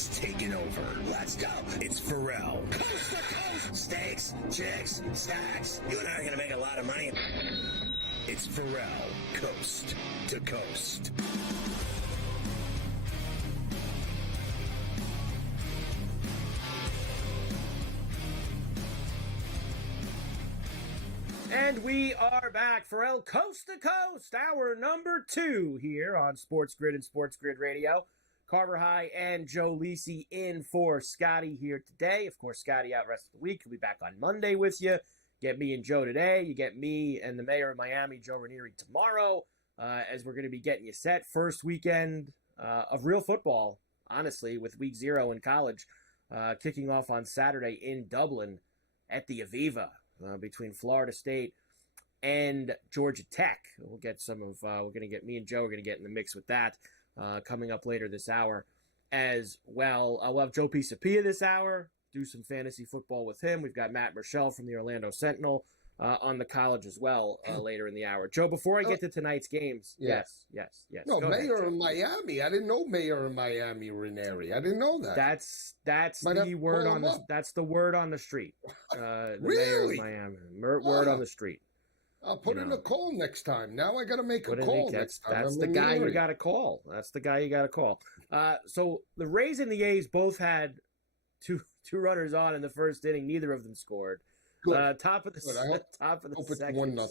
has taken over. Let's go. It's Ferrall. Coast to coast. Steaks, chicks, stacks. You and I are going to make a lot of money. It's Ferrall. Coast to coast. And we are back. Ferrall Coast to Coast, hour number 2 here on SportsGrid and SportsGrid Radio. Carver High and Joe Lisi in for Scotty here today. Of course, Scotty out rest of the week. He'll be back on Monday with you. Get me and Joe today. You get me and the mayor of Miami, Joe Ranieri, tomorrow, as we're going to be getting you set. First weekend of real football, honestly, with week 0 in college, kicking off on Saturday in Dublin at the Aviva. Between Florida State and Georgia Tech. We'll get some of, we're going to get, me and Joe are going to get in the mix with that coming up later this hour as well. We'll have Joe Pisapia this hour, do some fantasy football with him. We've got Matt Michelle from the Orlando Sentinel on the college as well later in the hour. Joe, before I get to tonight's games, yes. No, Mayor of Miami. I didn't know Mayor of Miami, Ranieri. I didn't know that. That's the word on the that's the word on the street. The Really? Mayor of Miami. Word on the street. I'll put in a call next time. Now I got to make a call next time. That's the guy you got to call. That's the guy you got to call. So the Rays and the A's both had two runners on in the first inning. Neither of them scored. Top of the second. 1-0.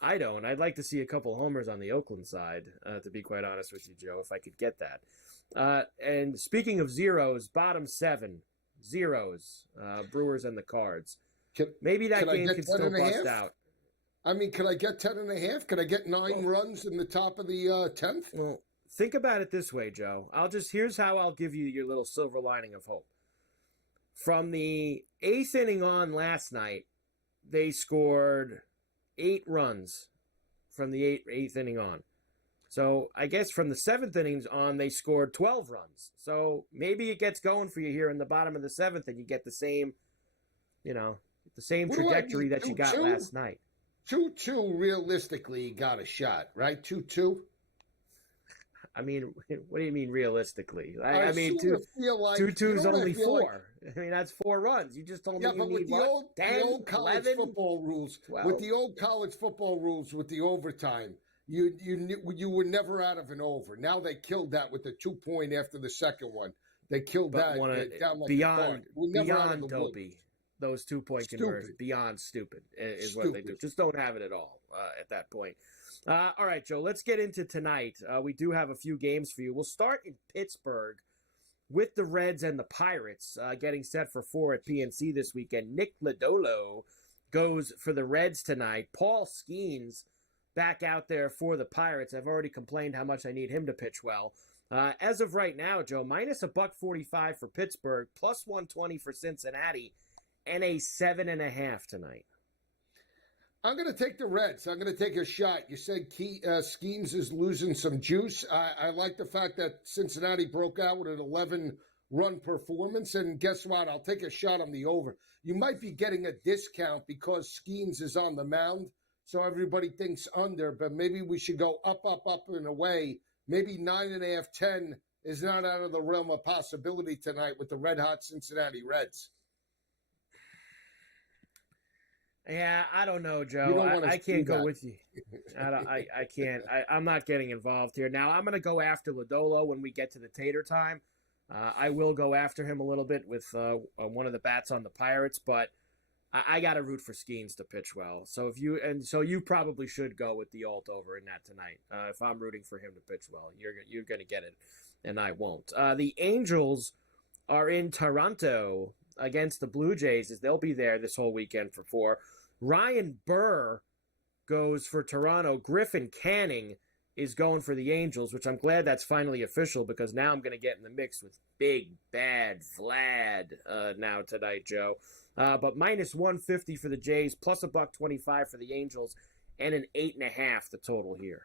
I don't. I'd like to see a couple homers on the Oakland side, to be quite honest with you, Joe, if I could get that. And speaking of zeros, bottom 7 zeros, Brewers and the Cards. Maybe that game could still bust out. I mean, could I get 10.5? Could I get 9 runs in the top of the 10th? Well, think about it this way, Joe. Here's how I'll give you your little silver lining of hope. From the 8th inning on last night, they scored 8 runs from the 8th inning on. So I guess from the 7th innings on, they scored 12 runs. So maybe it gets going for you here in the bottom of the 7th, and you get the same, trajectory that you got last night. 2-2, realistically, you got a shot, right? 2-2? I mean, what do you mean realistically? I mean, like, 2-2 is only 4. I mean, that's 4 runs. You just told me you need what? 10, the old college 11, football rules. 12? With the old college football rules, with the overtime, you were never out of an over. Now they killed that with the 2-point after the second one. They killed that down like beyond dopey. Those 2-point conversions, beyond stupid is what they do. Just don't have it at all at that point. All right, Joe, let's get into tonight. We do have a few games for you. We'll start in Pittsburgh with the Reds and the Pirates getting set for 4 at PNC this weekend. Nick Lodolo goes for the Reds tonight. Paul Skeens back out there for the Pirates. I've already complained how much I need him to pitch well. As of right now, Joe, minus $1.45 for Pittsburgh, plus 120 for Cincinnati, and a 7.5 tonight. I'm going to take the Reds. I'm going to take a shot. You said Skeens is losing some juice. I like the fact that Cincinnati broke out with an 11-run performance. And guess what? I'll take a shot on the over. You might be getting a discount because Skeens is on the mound, so everybody thinks under. But maybe we should go up, and away. Maybe 9.5, 10 is not out of the realm of possibility tonight with the red-hot Cincinnati Reds. Yeah, I don't know, Joe. I can't go with you. I can't. I'm not getting involved here. Now, I'm going to go after Lodolo when we get to the tater time. I will go after him a little bit with one of the bats on the Pirates, but I got to root for Skeens to pitch well. So you probably should go with the alt over in that tonight. If I'm rooting for him to pitch well, you're going to get it, and I won't. The Angels are in Toronto against the Blue Jays, as they'll be there this whole weekend for 4. Ryan Burr goes for Toronto. Griffin Canning is going for the Angels, which I'm glad that's finally official because now I'm going to get in the mix with big, bad Vlad now tonight, Joe. But minus 150 for the Jays, plus $1.25 for the Angels, and an 8.5 the total here.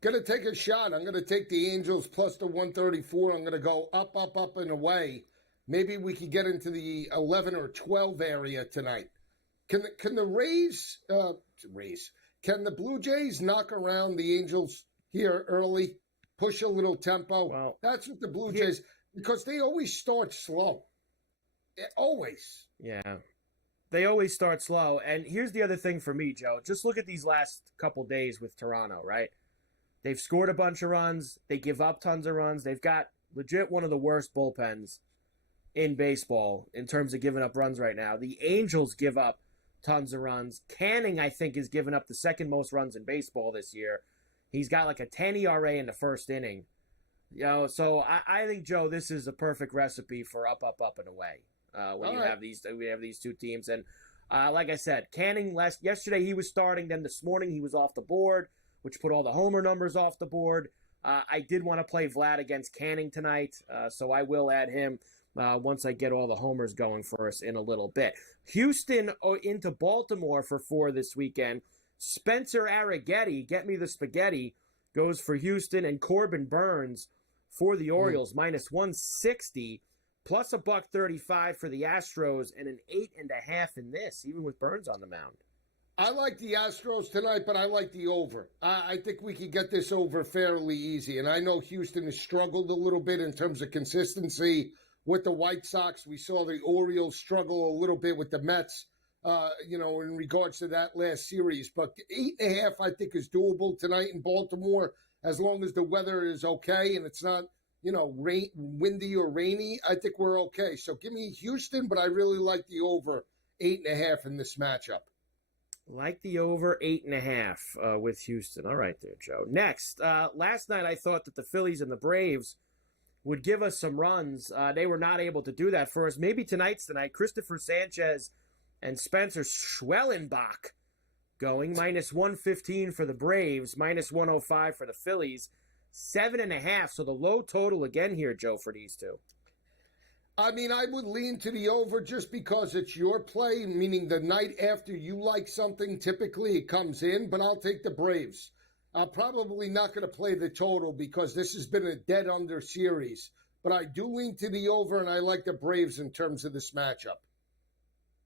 Going to take a shot. I'm going to take the Angels plus the 134. I'm going to go up, and away. Maybe we could get into the 11 or 12 area tonight. Can the Can the Blue Jays knock around the Angels here early, push a little tempo? Well, that's what the Blue Jays. Because they always start slow. Always. Yeah. They always start slow. And here's the other thing for me, Joe. Just look at these last couple days with Toronto, right? They've scored a bunch of runs. They give up tons of runs. They've got legit one of the worst bullpens in baseball in terms of giving up runs right now. The Angels give up tons of runs. Canning, I think, has given up the second most runs in baseball this year. He's got like a 10 ERA in the first inning. So I think, Joe, this is a perfect recipe for up, and away. When we have these two teams. And like I said, Canning yesterday he was starting, then this morning he was off the board, which put all the homer numbers off the board. I did want to play Vlad against Canning tonight, so I will add him once I get all the homers going for us in a little bit. Houston into Baltimore for 4 this weekend. Spencer Arrighetti, get me the spaghetti, goes for Houston, and Corbin Burns for the Orioles, minus 160. Plus $1.35 for the Astros and an 8.5 in this, even with Burns on the mound. I like the Astros tonight, but I like the over. I think we can get this over fairly easy. And I know Houston has struggled a little bit in terms of consistency with the White Sox. We saw the Orioles struggle a little bit with the Mets, in regards to that last series. But 8.5, I think, is doable tonight in Baltimore, as long as the weather is okay and it's not windy or rainy. I think we're okay. So give me Houston, but I really like the over 8.5 in this matchup. Like the over 8.5 with Houston. All right there, Joe. Next, last night I thought that the Phillies and the Braves would give us some runs. They were not able to do that for us. Maybe tonight's the night. Christopher Sanchez and Spencer Schwellenbach going minus 115 for the Braves, minus 105 for the Phillies. 7.5, so the low total again here, Joe, for these two. I mean, I would lean to the over just because it's your play, meaning the night after you like something, typically it comes in, but I'll take the Braves. I'm probably not going to play the total because this has been a dead under series, but I do lean to the over, and I like the Braves in terms of this matchup.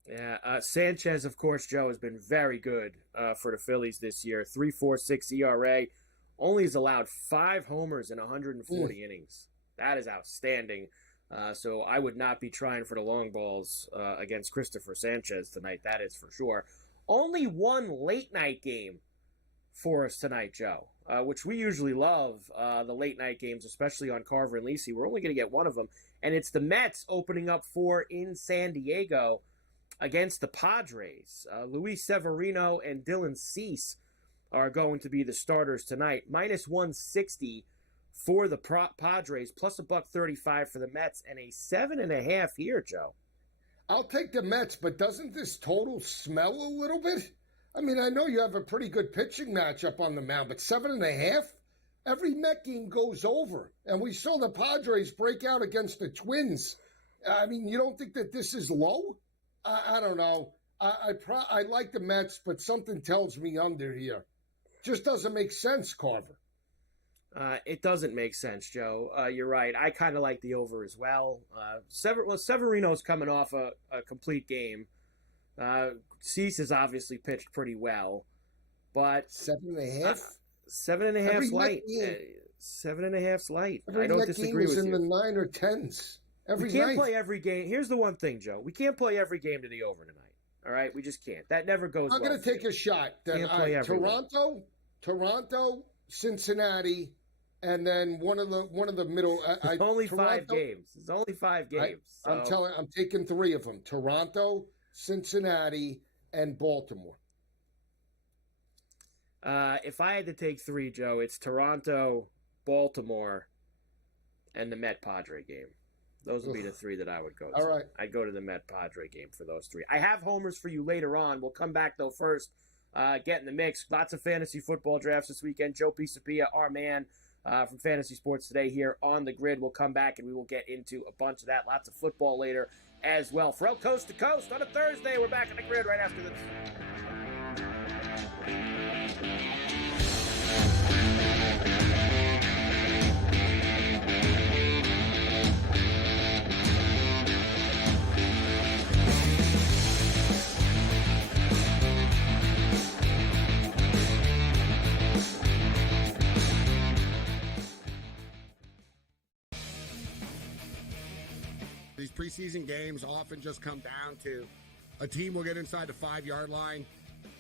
Yeah, Sanchez, of course, Joe, has been very good for the Phillies this year. 3.46 ERA. Only has allowed 5 homers in 140 innings. That is outstanding. So I would not be trying for the long balls against Christopher Sanchez tonight. That is for sure. Only one late night game for us tonight, Joe, which we usually love, the late night games, especially on Carver and Lisi. We're only going to get one of them, and it's the Mets opening up in San Diego against the Padres. Luis Severino and Dylan Cease are going to be the starters tonight. Minus 160 for the Padres, plus $1.35 for the Mets, and a 7.5 here, Joe. I'll take the Mets, but doesn't this total smell a little bit? I mean, I know you have a pretty good pitching matchup on the mound, but 7.5? Every Met game goes over, and we saw the Padres break out against the Twins. I mean, you don't think that this is low? I don't know. I like the Mets, but something tells me under here. Just doesn't make sense, Carver. It doesn't make sense, Joe. You're right. I kind of like the over as well. Severino's coming off a complete game. Cease has obviously pitched pretty well, but 7.5. 7.5 light. 7.5 light. I don't disagree with you. In the 9 or 10s. We can't play every game. Here's the one thing, Joe. We can't play every game to the over tonight. All right, we just can't. That never goes. I'm going to take a shot. Toronto, Cincinnati, and then one of the middle. Only 5 games. It's only 5 games. I'm taking 3 of them: Toronto, Cincinnati, and Baltimore. If I had to take 3, Joe, it's Toronto, Baltimore, and the Met Padre game. Those would be the 3 that I would go to. All right. I'd go to the Met Padre game for those 3. I have homers for you later on. We'll come back, though, first. Get in the mix. Lots of fantasy football drafts this weekend. Joe Pisapia, our man from Fantasy Sports Today here on the grid. We'll come back and we will get into a bunch of that. Lots of football later as well. Ferrall Coast to Coast on a Thursday. We're back on the grid right after this. these preseason games often just come down to a team will get inside the 5-yard line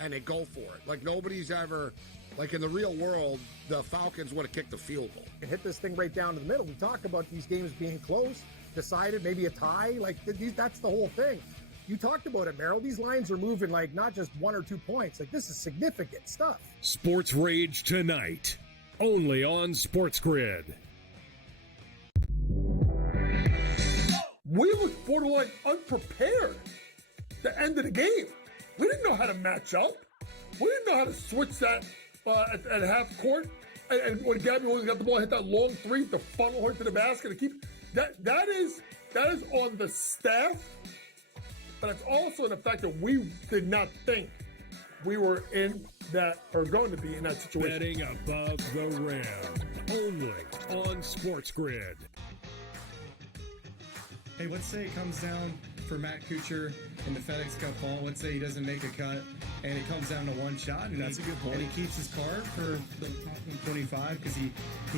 and they go for it. Like nobody's ever, like in the real world, the Falcons would have kicked the field goal. And hit this thing right down to the middle. We talk about these games being close, decided, maybe a tie. Like that's the whole thing. You talked about it, Merrill. These lines are moving like not just 1 or 2 points. Like this is significant stuff. Sports Rage tonight, only on SportsGrid. We looked borderline unprepared the end of the game. We didn't know how to match up. We didn't know how to switch that at half court. And when Gabby Williams got the ball, hit that long three to funnel her to the basket and keep that is on the staff. But it's also the fact that we did not think we were in that or going to be in that situation. Betting above the rim, only on SportsGrid. Hey, let's say it comes down for Matt Kuchar in the FedEx Cup ball. Let's say he doesn't make a cut, and it comes down to one shot. And that's a good point. And he keeps his card for the top 125 because he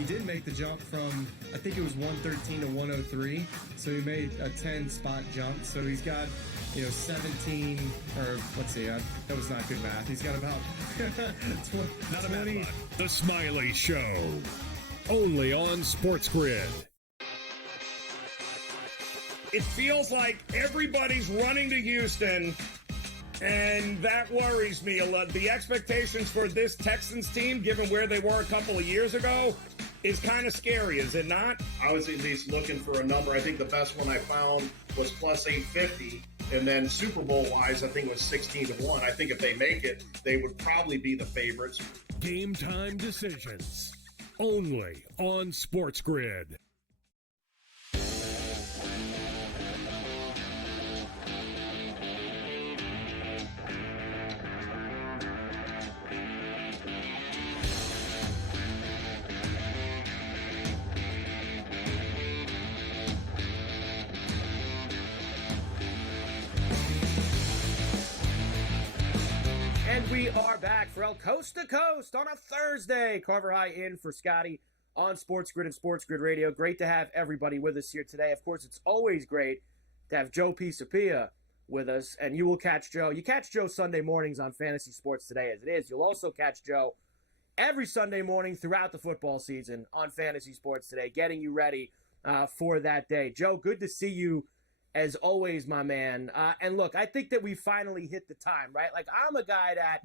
did make the jump from, I think it was 113 to 103. So he made a 10-spot jump. So he's got, 17, or let's see, that was not good math. He's got about 20. The Smiley Show, only on SportsGrid. It feels like everybody's running to Houston, and that worries me a lot. The expectations for this Texans team, given where they were a couple of years ago, is kind of scary, is it not? I was at least looking for a number. I think the best one I found was plus 850, and then Super Bowl-wise, I think it was 16-1. I think if they make it, they would probably be the favorites. Game time decisions, only on SportsGrid. And we are back for El Coast to Coast on a Thursday. Carver High in for Scotty on SportsGrid and SportsGrid Radio. Great to have everybody with us here today. Of course, it's always great to have Joe Pisapia with us. And you will catch Joe. You catch Joe Sunday mornings on Fantasy Sports Today as it is. You'll also catch Joe every Sunday morning throughout the football season on Fantasy Sports Today, getting you ready for that day. Joe, good to see you as always, my man. And look, I think that we finally hit the time, right? Like, I'm a guy that,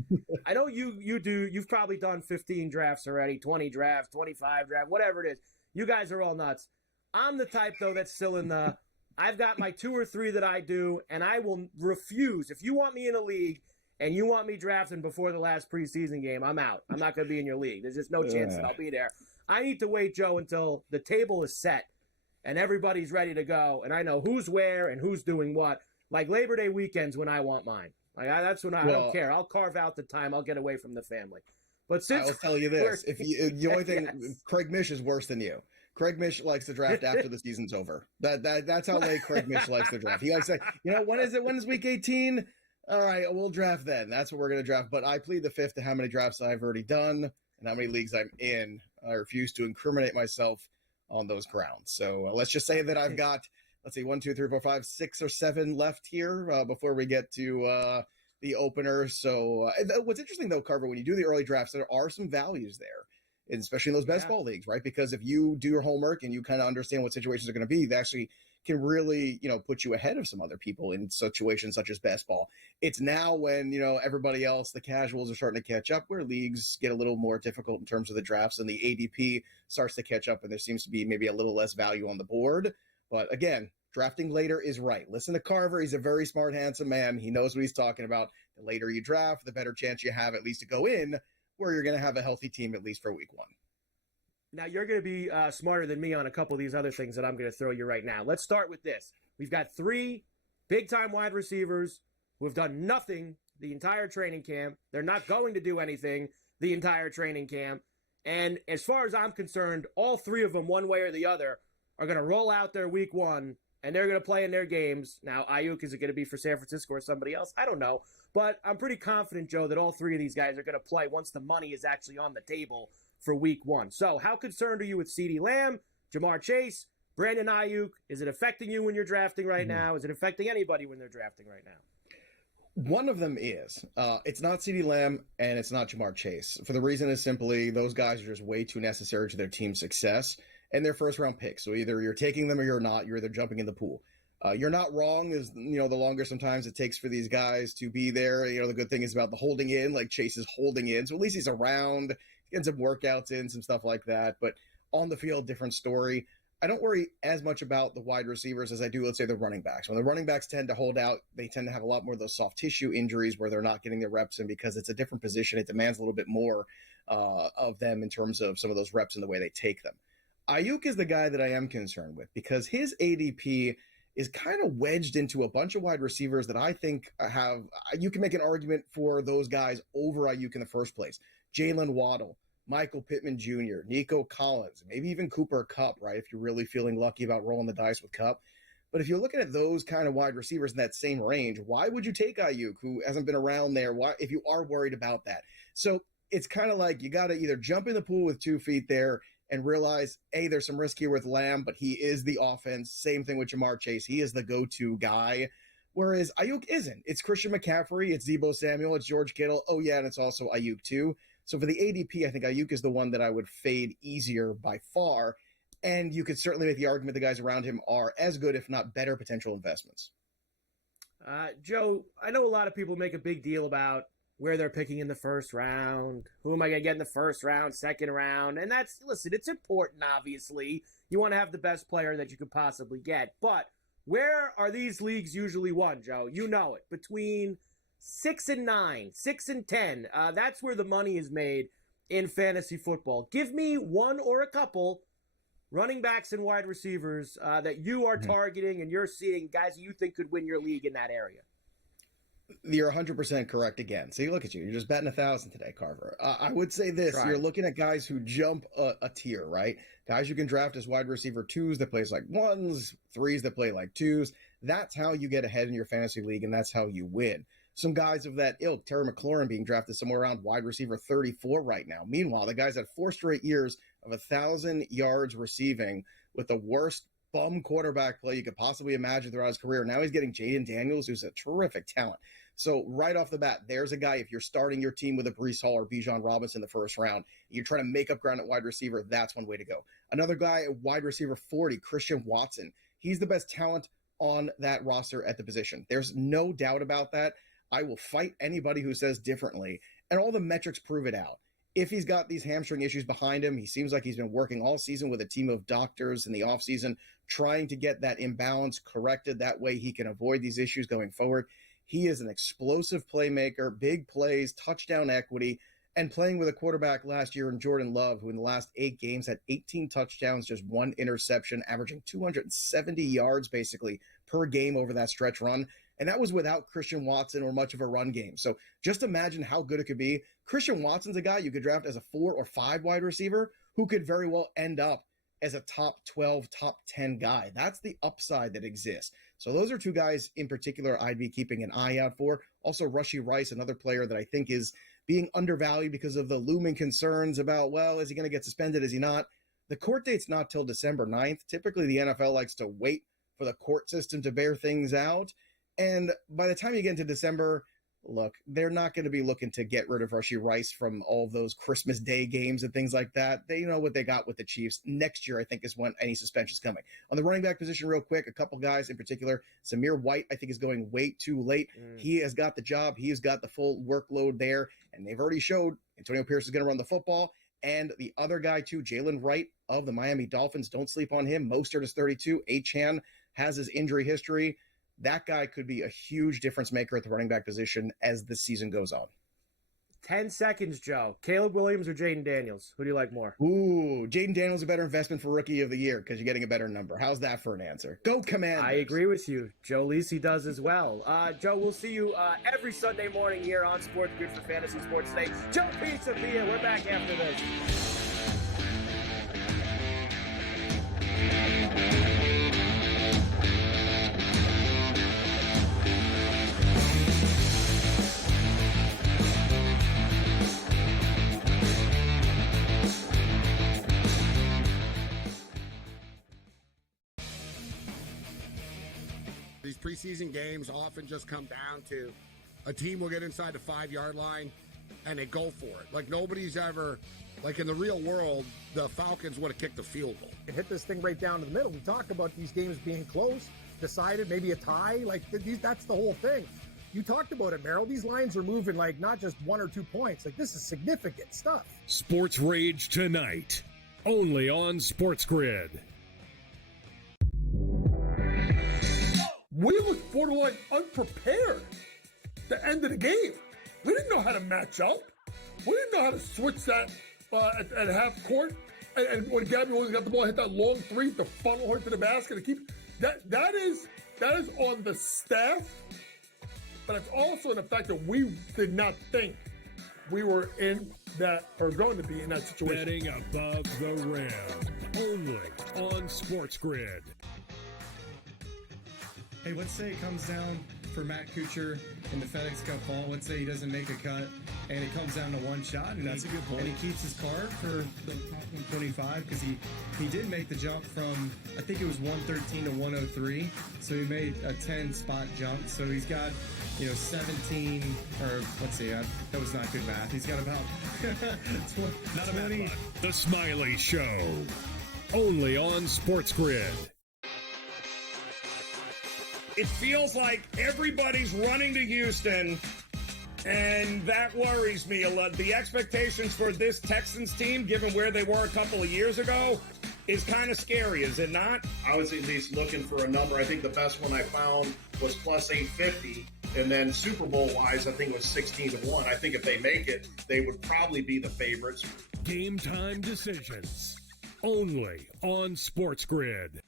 I know you do, you've probably done 15 drafts already, 20 drafts, 25 drafts, whatever it is. You guys are all nuts. I'm the type, though, that's still in the, I've got my 2 or 3 that I do, and I will refuse. If you want me in a league and you want me drafting before the last preseason game, I'm out. I'm not going to be in your league. There's just no chance that I'll be there. I need to wait, Joe, until the table is set and everybody's ready to go, and I know who's where and who's doing what. Like Labor Day weekends when I want mine. Like that's when I don't care. I'll carve out the time. I'll get away from the family. But since I'll tell you this: if you, the only thing, Craig Mish is worse than you. Craig Mish likes to draft after the season's over. That's how late Craig Mish likes to draft. He likes to say, when is it? When is week 18? All right, we'll draft then. That's what we're going to draft. But I plead the fifth to how many drafts I've already done and how many leagues I'm in. I refuse to incriminate myself on those grounds. So let's just say that I've got, let's see, 1, 2, 3, 4, 5, 6 or 7 left here before we get to the opener. So what's interesting though, Carver, when you do the early drafts, there are some values there, especially in those best ball leagues, right? Because if you do your homework and you kind of understand what situations are going to be, they actually can really, put you ahead of some other people in situations such as best ball. It's now when, everybody else, the casuals are starting to catch up, where leagues get a little more difficult in terms of the drafts and the ADP starts to catch up and there seems to be maybe a little less value on the board. But again, drafting later is right. Listen to Carver. He's a very smart, handsome man. He knows what he's talking about. The later you draft, the better chance you have at least to go in where you're going to have a healthy team at least for week 1. Now, you're going to be smarter than me on a couple of these other things that I'm going to throw you right now. Let's start with this. We've got 3 big-time wide receivers who have done nothing the entire training camp. They're not going to do anything the entire training camp. And as far as I'm concerned, all 3 of them, one way or the other, are going to roll out their week 1, and they're going to play in their games. Now, Ayuk, is it going to be for San Francisco or somebody else? I don't know. But I'm pretty confident, Joe, that all 3 of these guys are going to play once the money is actually on the table for week 1. So how concerned are you with CeeDee Lamb, Jamar Chase, Brandon Ayuk, is it affecting you when you're drafting right now? Is it affecting anybody when they're drafting right now? One of them is. It's not CeeDee Lamb and it's not Jamar Chase. For the reason is simply those guys are just way too necessary to their team's success and their first-round picks. So either you're taking them or you're not. You're either jumping in the pool. You're not wrong. Is the longer sometimes it takes for these guys to be there. The good thing is about the holding in, like Chase is holding in. So at least he's around, getting some workouts in, some stuff like that. But on the field, different story. I don't worry as much about the wide receivers as I do, let's say, the running backs. When the running backs tend to hold out, they tend to have a lot more of those soft tissue injuries where they're not getting their reps in because it's a different position. It demands a little bit more of them in terms of some of those reps and the way they take them. Ayuk is the guy that I am concerned with because his ADP is kind of wedged into a bunch of wide receivers that I think have – you can make an argument for those guys over Ayuk in the first place. Jalen Waddle, Michael Pittman Jr., Nico Collins, maybe even Cooper Kupp, right, if you're really feeling lucky about rolling the dice with Kupp. But if you're looking at those kind of wide receivers in that same range, why would you take Ayuk, who hasn't been around there, if you are worried about that? So it's kind of like you got to either jump in the pool with 2 feet there and realize, A, there's some risk here with Lamb, but he is the offense. Same thing with Jamar Chase. He is the go-to guy, whereas Ayuk isn't. It's Christian McCaffrey, it's Deebo Samuel, it's George Kittle. Oh, yeah, and it's also Ayuk too. So for the ADP, I think Ayuk is the one that I would fade easier by far. And you could certainly make the argument the guys around him are as good, if not better, potential investments. Joe, I know a lot of people make a big deal about where they're picking in the first round. Who am I going to get in the first round, second round? And listen, it's important, obviously. You want to have the best player that you could possibly get. But where are these leagues usually won, Joe? You know it. Between 6 and 9, 6 and 10. That's where the money is made in fantasy football. Give me one or a couple running backs and wide receivers that you are targeting and you're seeing guys you think could win your league in that area. You're 100% correct again. See, look at you. You're just betting 1,000 today, Carver. I would say this. Right. You're looking at guys who jump a tier, right? Guys you can draft as wide receiver 2s that plays like 1s, 3s that play like 2s. That's how you get ahead in your fantasy league, and that's how you win. Some guys of that ilk, Terry McLaurin being drafted somewhere around wide receiver 34 right now. Meanwhile, the guy's had 4 straight years of 1,000 yards receiving with the worst bum quarterback play you could possibly imagine throughout his career. Now he's getting Jaden Daniels, who's a terrific talent. So right off the bat, there's a guy, if you're starting your team with a Breece Hall or Bijan Robinson in the first round, you're trying to make up ground at wide receiver, that's one way to go. Another guy at wide receiver 40, Christian Watson. He's the best talent on that roster at the position. There's no doubt about that. I will fight anybody who says differently, and all the metrics prove it out. If he's got these hamstring issues behind him, he seems like he's been working all season with a team of doctors in the offseason, trying to get that imbalance corrected. That way he can avoid these issues going forward. He is an explosive playmaker, big plays, touchdown equity, and playing with a quarterback last year in Jordan Love, who in the last 8 games had 18 touchdowns, just 1 interception, averaging 270 yards basically per game over that stretch run. And that was without Christian Watson or much of a run game. So just imagine how good it could be. Christian Watson's a guy you could draft as a 4 or 5 wide receiver who could very well end up as a top 12, top 10 guy. That's the upside that exists. So those are 2 guys in particular I'd be keeping an eye out for. Also, Rashee Rice, another player that I think is being undervalued because of the looming concerns about, well, is he going to get suspended? Is he not? The court date's not till December 9th. Typically, the NFL likes to wait for the court system to bear things out. And by the time you get into December, look, they're not going to be looking to get rid of Rashee Rice from all of those Christmas Day games and things like that. They know what they got with the Chiefs. Next year, I think, is when any suspension's coming. On the running back position, real quick, a couple guys in particular. Zamir White, I think, is going way too late. He has got the job. He has got the full workload there. And they've already showed Antonio Pierce is going to run the football. And the other guy, too, Jalen Wright of the Miami Dolphins. Don't sleep on him. Mostert is 32. Achane has his injury history. That guy could be a huge difference maker at the running back position as the season goes on. 10 seconds, Joe. Caleb Williams or Jaden Daniels? Who do you like more? Ooh, Jaden Daniels a better investment for Rookie of the Year because you're getting a better number. How's that for an answer? Go Commanders. I agree with you. Joe Lisi does as well. Joe, we'll see you every Sunday morning here on SportsGrid for Fantasy Sports Today. Joe Pizza Pia, we're back after this. These preseason games often just come down to a team will get inside the 5-yard line and they go for it. Like nobody's ever, like in the real world, the Falcons would have kicked the field goal. And hit this thing right down to the middle. We talk about these games being close, decided, maybe a tie. Like that's the whole thing. You talked about it, Merrill. These lines are moving like not just 1 or 2 points. Like this is significant stuff. Sports Rage tonight, only on SportsGrid. We looked borderline unprepared the end of the game. We didn't know how to match up. We didn't know how to switch that at half court. And when Gabby Williams got the ball, hit that long three to funnel her to the basket to keep that is on the staff, but it's also in the fact that we did not think we were in that or going to be in that situation. Betting above the rim, only on SportsGrid. Hey, let's say it comes down for Matt Kuchar in the FedEx Cup fall. Let's say he doesn't make a cut, and it comes down to one shot. And that's a good point. And he keeps his card for the top 125 because he did make the jump from, I think it was 113 to 103. So he made a 10-spot jump. So he's got, 17, or let's see, that was not good math. He's got about not a bad one. The Smiley Show, only on SportsGrid. It feels like everybody's running to Houston, and that worries me a lot. The expectations for this Texans team, given where they were a couple of years ago, is kind of scary, is it not? I was at least looking for a number. I think the best one I found was plus 850. And then Super Bowl-wise, I think it was 16-1. I think if they make it, they would probably be the favorites. Game time decisions, only on SportsGrid.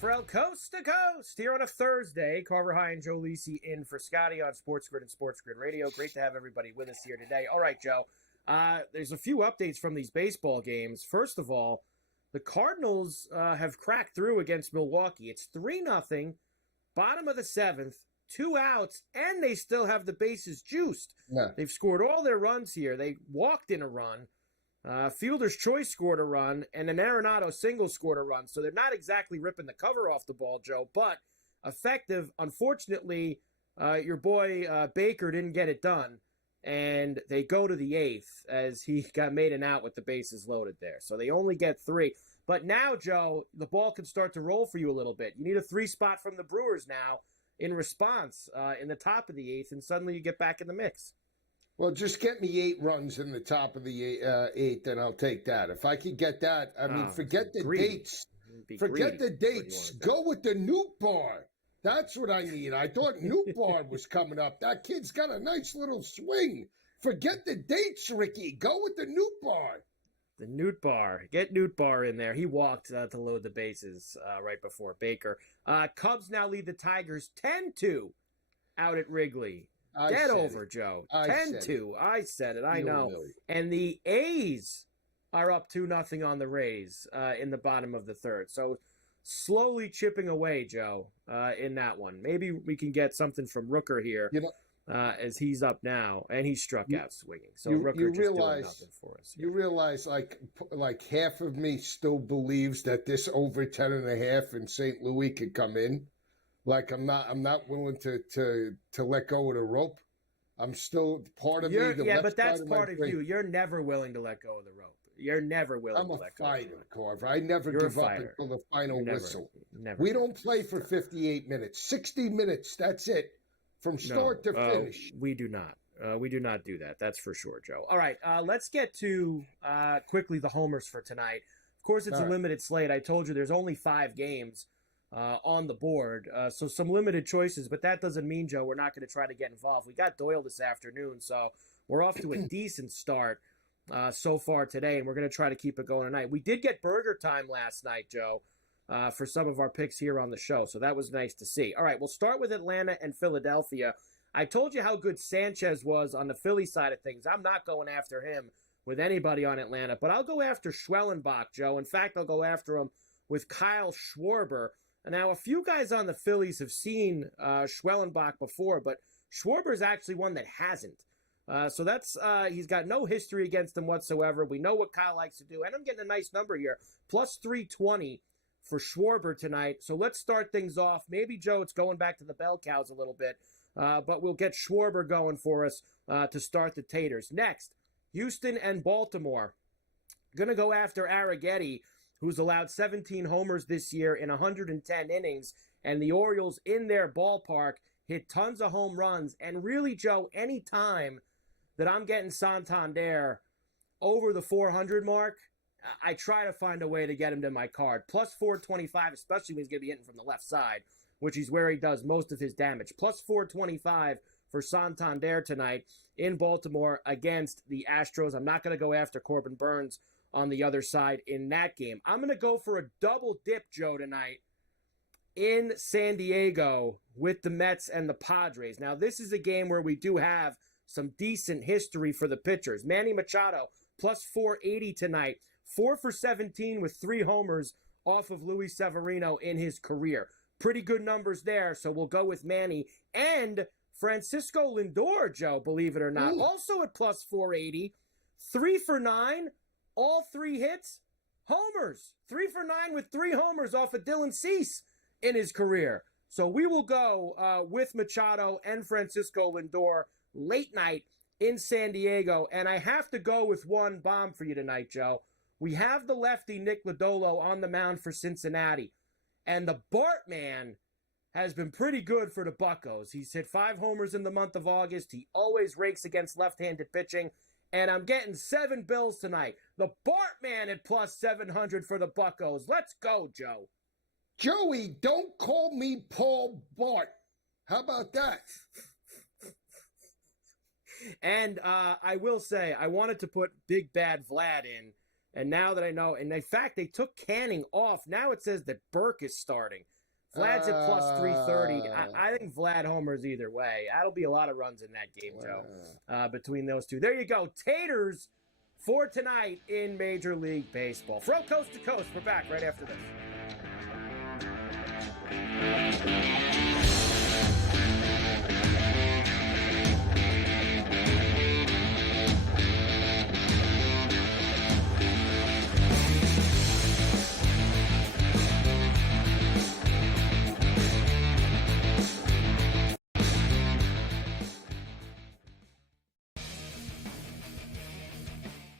From coast to coast here on a Thursday. Carver High and Joe Lisi in for Scotty on SportsGrid and SportsGrid Radio. Great to have everybody with us here today. All right, Joe. There's a few updates from these baseball games. First of all, the Cardinals have cracked through against Milwaukee. It's 3-0, bottom of the 7th, 2 outs, and they still have the bases juiced. Yeah. They've scored all their runs here. They walked in a run. Fielder's Choice scored a run, and an Arenado single scored a run. So they're not exactly ripping the cover off the ball, Joe, but effective. Unfortunately, your boy Baker didn't get it done, and they go to the 8th as he got made an out with the bases loaded there. So they only get 3. But now, Joe, the ball can start to roll for you a little bit. You need a 3 spot from the Brewers now in response in the top of the 8th, and suddenly you get back in the mix. Well, just get me 8 runs in the top of the 8th, and I'll take that. If I could get that, forget the dates. Forget the dates. Go with the Nuke Bar. That's what I need. I thought Nuke Bar was coming up. That kid's got a nice little swing. Forget the dates, Ricky. Go with the Nuke Bar. The Newt Bar. Get Newt Bar in there. He walked to load the bases right before Baker. Cubs now lead the Tigers 10-2 out at Wrigley. Get over, Joe. 10-2. I said it. I know. And the A's are up 2-0 on the Rays in the bottom of the 3rd. So slowly chipping away, Joe, in that one. Maybe we can get something from Rooker here as he's up now, and he struck out swinging. So Rooker just doing nothing for us. You realize, like half of me still believes that this over 10.5 in St. Louis could come in. Like I'm not willing to let go of the rope. I'm still part of me. Yeah, but that's part of you. You're never willing to let go of the rope. You're never willing to let go. I'm a fighter, Carver. I never give up until the final whistle. We don't play for 58 minutes. 60 minutes. That's it, from start to finish. We do not. We do not do that. That's for sure, Joe. All right, let's get to quickly the homers for tonight. Of course, it's a limited slate. I told you there's only 5 games on the board. So some limited choices, but that doesn't mean, Joe, we're not going to try to get involved. We got Doyle this afternoon, so we're off to a decent start so far today, and we're going to try to keep it going tonight. We did get burger time last night, Joe, for some of our picks here on the show, so that was nice to see. All right, we'll start with Atlanta and Philadelphia. I told you how good Sanchez was on the Philly side of things. I'm not going after him with anybody on Atlanta, but I'll go after Schwellenbach, Joe. In fact, I'll go after him with Kyle Schwarber. Now, a few guys on the Phillies have seen Schwellenbach before, but Schwarber's actually one that hasn't. So that's he's got no history against him whatsoever. We know what Kyle likes to do, and I'm getting a nice number here, plus 320 for Schwarber tonight. So let's start things off. Maybe, Joe, it's going back to the bell cows a little bit, but we'll get Schwarber going for us to start the Taters. Next, Houston and Baltimore. Going to go after Arrighetti, who's allowed 17 homers this year in 110 innings, and the Orioles in their ballpark hit tons of home runs. And really, Joe, any time that I'm getting Santander over the 400 mark, I try to find a way to get him to my card. Plus 425, especially when he's going to be hitting from the left side, which is where he does most of his damage. Plus 425 for Santander tonight in Baltimore against the Astros. I'm not going to go after Corbin Burns on the other side in that game. I'm going to go for a double dip, Joe, tonight in San Diego with the Mets and the Padres. Now, this is a game where we do have some decent history for the pitchers. Manny Machado, plus 480 tonight, 4 for 17 with 3 homers off of Luis Severino in his career. Pretty good numbers there, so we'll go with Manny. And Francisco Lindor, Joe, believe it or not, also at plus 480, 3 for 9, all 3 hits, homers. 3 for 9 with 3 homers off of Dylan Cease in his career. So we will go with Machado and Francisco Lindor late night in San Diego. And I have to go with one bomb for you tonight, Joe. We have the lefty Nick Lodolo on the mound for Cincinnati. And the Bartman has been pretty good for the Buccos. He's hit 5 homers in the month of August. He always rakes against left-handed pitching. And I'm getting 7 bills tonight. The Bartman at plus 700 for the Buccos. Let's go, Joe. Joey, don't call me Paul Bart. How about that? And I will say, I wanted to put Big Bad Vlad in. And now that I know, and in fact, they took Canning off. Now it says that Burke is starting. Vlad's at plus 330. I think Vlad homers either way. That'll be a lot of runs in that game, Joe, between those two. There you go. Taters for tonight in Major League Baseball. From coast to coast, we're back right after this.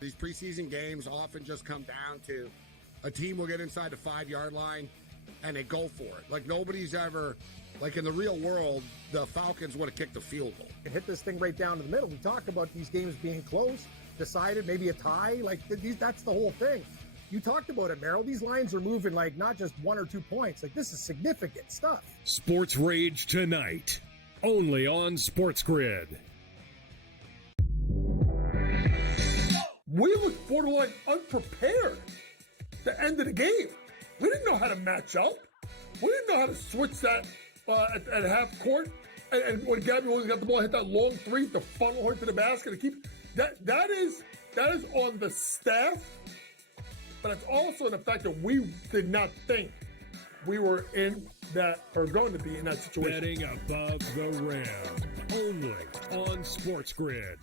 These preseason games often just come down to a team will get inside the 5-yard line and they go for it. Like nobody's ever, like in the real world, the Falcons would have kicked the field goal. And hit this thing right down to the middle. We talk about these games being close, decided, maybe a tie. Like that's the whole thing. You talked about it, Merrill. These lines are moving like not just 1 or 2 points. Like this is significant stuff. Sports Rage tonight, only on SportsGrid. We looked borderline unprepared to end of the game. We didn't know how to match up. We didn't know how to switch that at half court. And when Gabby Williams got the ball, hit that long 3 to funnel her to the basket to keep that is on the staff, but it's also in the fact that we did not think we were in that or going to be in that situation. Betting above the rim, only on SportsGrid.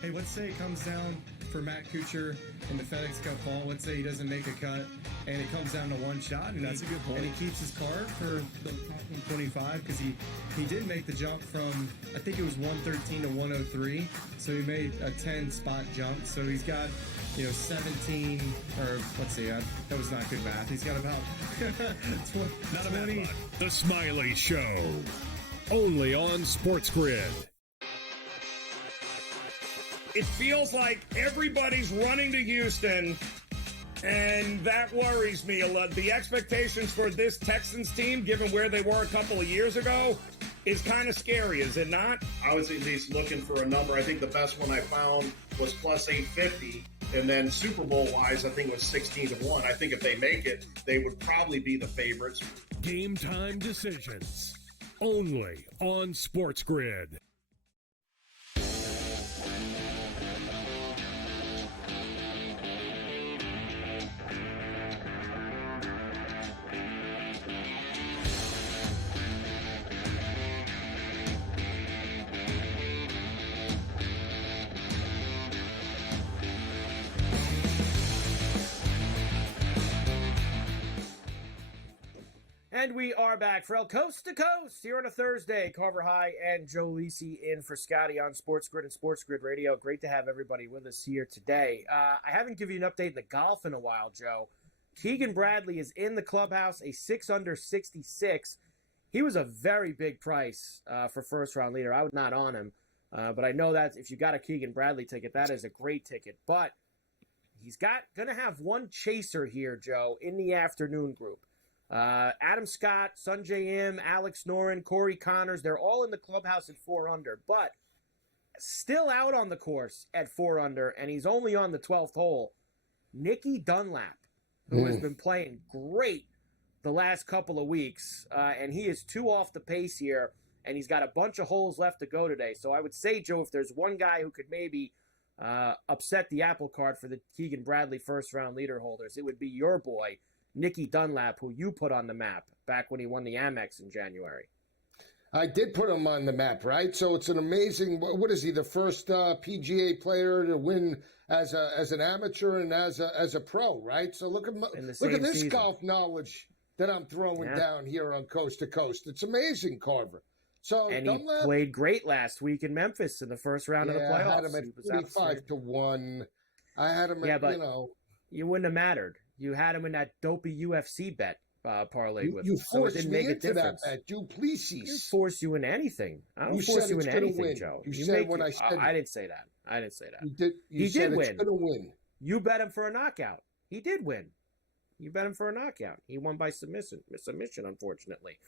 Hey, let's say it comes down for Matt Kuchar in the FedEx Cup fall. Let's say he doesn't make a cut, and it comes down to one shot. And that's a good point. And he keeps his card for the 25 because he did make the jump from, I think it was 113 to 103. So he made a 10-spot jump. So he's got, 17, or let's see, that was not good math. He's got about 20. The Smiley Show, only on SportsGrid. It feels like everybody's running to Houston, and that worries me a lot. The expectations for this Texans team, given where they were a couple of years ago, is kind of scary, is it not? I was at least looking for a number. I think the best one I found was plus 850, and then Super Bowl-wise, I think it was 16-1. I think if they make it, they would probably be the favorites. Game time decisions, only on SportsGrid. And we are back, Ferrall, coast to coast here on a Thursday. Carver High and Joe Lisi in for Scotty on SportsGrid and SportsGrid Radio. Great to have everybody with us here today. I haven't given you an update in the golf in a while, Joe. Keegan Bradley is in the clubhouse, a 6-under 66. He was a very big price for first-round leader. I was not on him, but I know that if you got a Keegan Bradley ticket, that is a great ticket. But he's going to have one chaser here, Joe, in the afternoon group. Adam Scott, Sungjae Im, Alex Noren, Corey Connors, they're all in the clubhouse at 4-under, but still out on the course at 4-under, and he's only on the 12th hole. Nicky Dunlap, who has been playing great the last couple of weeks, and he is 2 off the pace here, and he's got a bunch of holes left to go today. So I would say, Joe, if there's one guy who could maybe upset the apple cart for the Keegan Bradley first-round leader holders, it would be your boy, Nicky Dunlap, who you put on the map back when he won the Amex in January. I did put him on the map, right? So it's an amazing. What is he? The first PGA player to win as an amateur and as a pro, right? So look at this season. Golf knowledge that I'm throwing down here on Coast to Coast. It's amazing, Carver. So and Dunlap, he played great last week in Memphis in the first round of the playoffs. I had him at 45-1. I had him at, you wouldn't have mattered. You had him in that dopey UFC bet parlay with him. You forced me into that bet. Duplessis. I didn't force you into anything. I don't force you into anything, Joe. You said when I said I didn't say that. I didn't say that. You did. He did win. Win. You bet him for a knockout. He did win. You bet him for a knockout. He won by submission, unfortunately.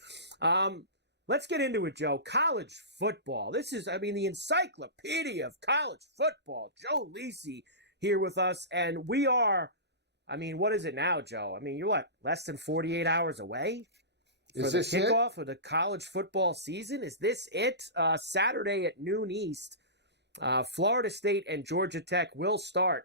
Let's get into it, Joe. College football. This is, the encyclopedia of college football. Joe Lisi here with us, and we are, what is it now, Joe? You're what, less than 48 hours away for the kickoff of the college football season? Is this it? Saturday at noon East, Florida State and Georgia Tech will start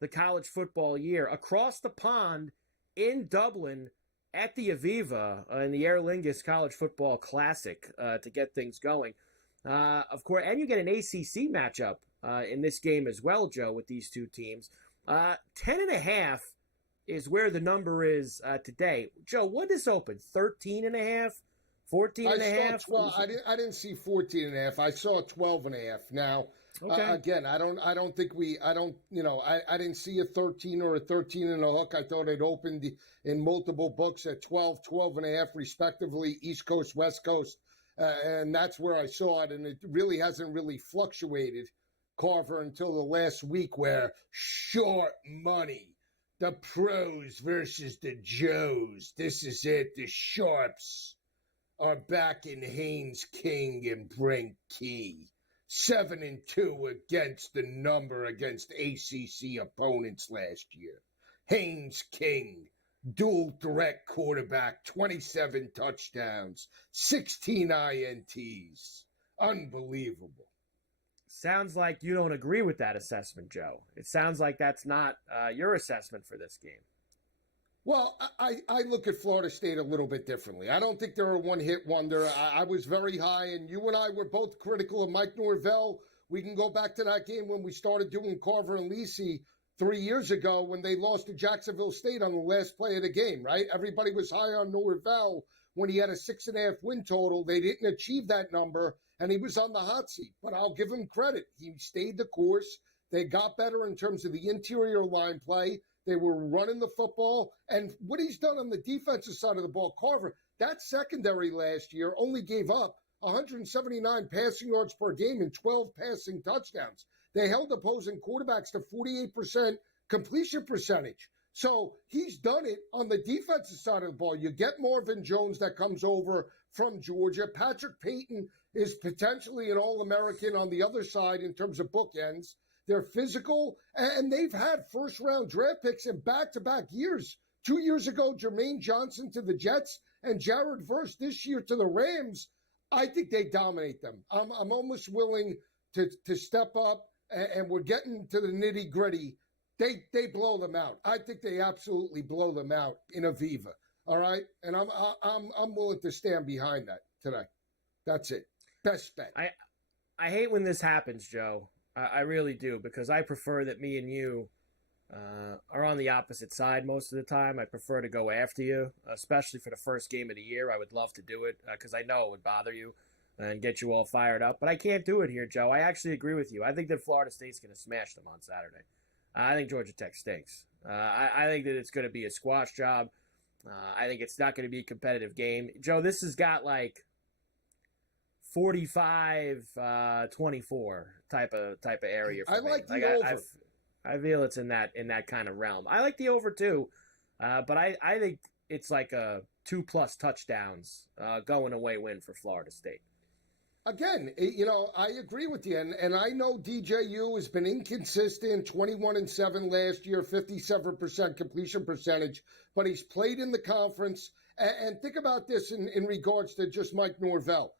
the college football year across the pond in Dublin at the Aviva in the Aer Lingus College Football Classic to get things going. Of course, and you get an ACC matchup in this game as well, Joe, with these two teams. 10.5 is where the number is today. Joe, what is open? 13.5? 14.5? I didn't see 14.5. I saw 12.5. Now, again, I didn't see a 13 or a 13 and a hook. I thought it opened in multiple books at 12, 12.5 respectively, East Coast, West Coast. And that's where I saw it. And it really hasn't really fluctuated, Carver, until the last week where short money, the pros versus the Joes. This is it. The Sharps are back in Haynes King and Brent Key. 7-2 against the number against ACC opponents last year. Haynes King, dual threat quarterback, 27 touchdowns, 16 INTs. Unbelievable. Sounds like you don't agree with that assessment, Joe. It sounds like that's not your assessment for this game. Well, I look at Florida State a little bit differently. I don't think they're a one-hit wonder. I was very high, and you and I were both critical of Mike Norvell. We can go back to that game when we started doing Carver and Lisi 3 years ago when they lost to Jacksonville State on the last play of the game, right? Everybody was high on Norvell when he had a 6.5 win total. They didn't achieve that number, and he was on the hot seat. But I'll give him credit. He stayed the course. They got better in terms of the interior line play. They were running the football. And what he's done on the defensive side of the ball, Carver, that secondary last year only gave up 179 passing yards per game and 12 passing touchdowns. They held opposing quarterbacks to 48% completion percentage. So he's done it on the defensive side of the ball. You get Marvin Jones that comes over from Georgia. Patrick Payton is potentially an All-American on the other side in terms of bookends. They're physical, and they've had first-round draft picks in back-to-back years. 2 years ago, Jermaine Johnson to the Jets and Jared Verse this year to the Rams. I think they dominate them. I'm almost willing to step up, and we're getting to the nitty-gritty. They blow them out. I think they absolutely blow them out in Aviva. All right, and I'm willing to stand behind that today. That's it. Best bet. I hate when this happens, Joe. I really do, because I prefer that me and you are on the opposite side most of the time. I prefer to go after you, especially for the first game of the year. I would love to do it because I know it would bother you and get you all fired up. But I can't do it here, Joe. I actually agree with you. I think that Florida State's going to smash them on Saturday. I think Georgia Tech stinks. I think that it's going to be a squash job. I think it's not going to be a competitive game. Joe, this has got like 45-24 type of area for me. I like the over. I feel it's in that kind of realm. I like the over too, but I think it's like a 2+ touchdowns going away win for Florida State. Again, I agree with you, and I know DJU has been inconsistent. 21-7 last year, 57% completion percentage, but he's played in the conference. And think about this in regards to just Mike Norvell.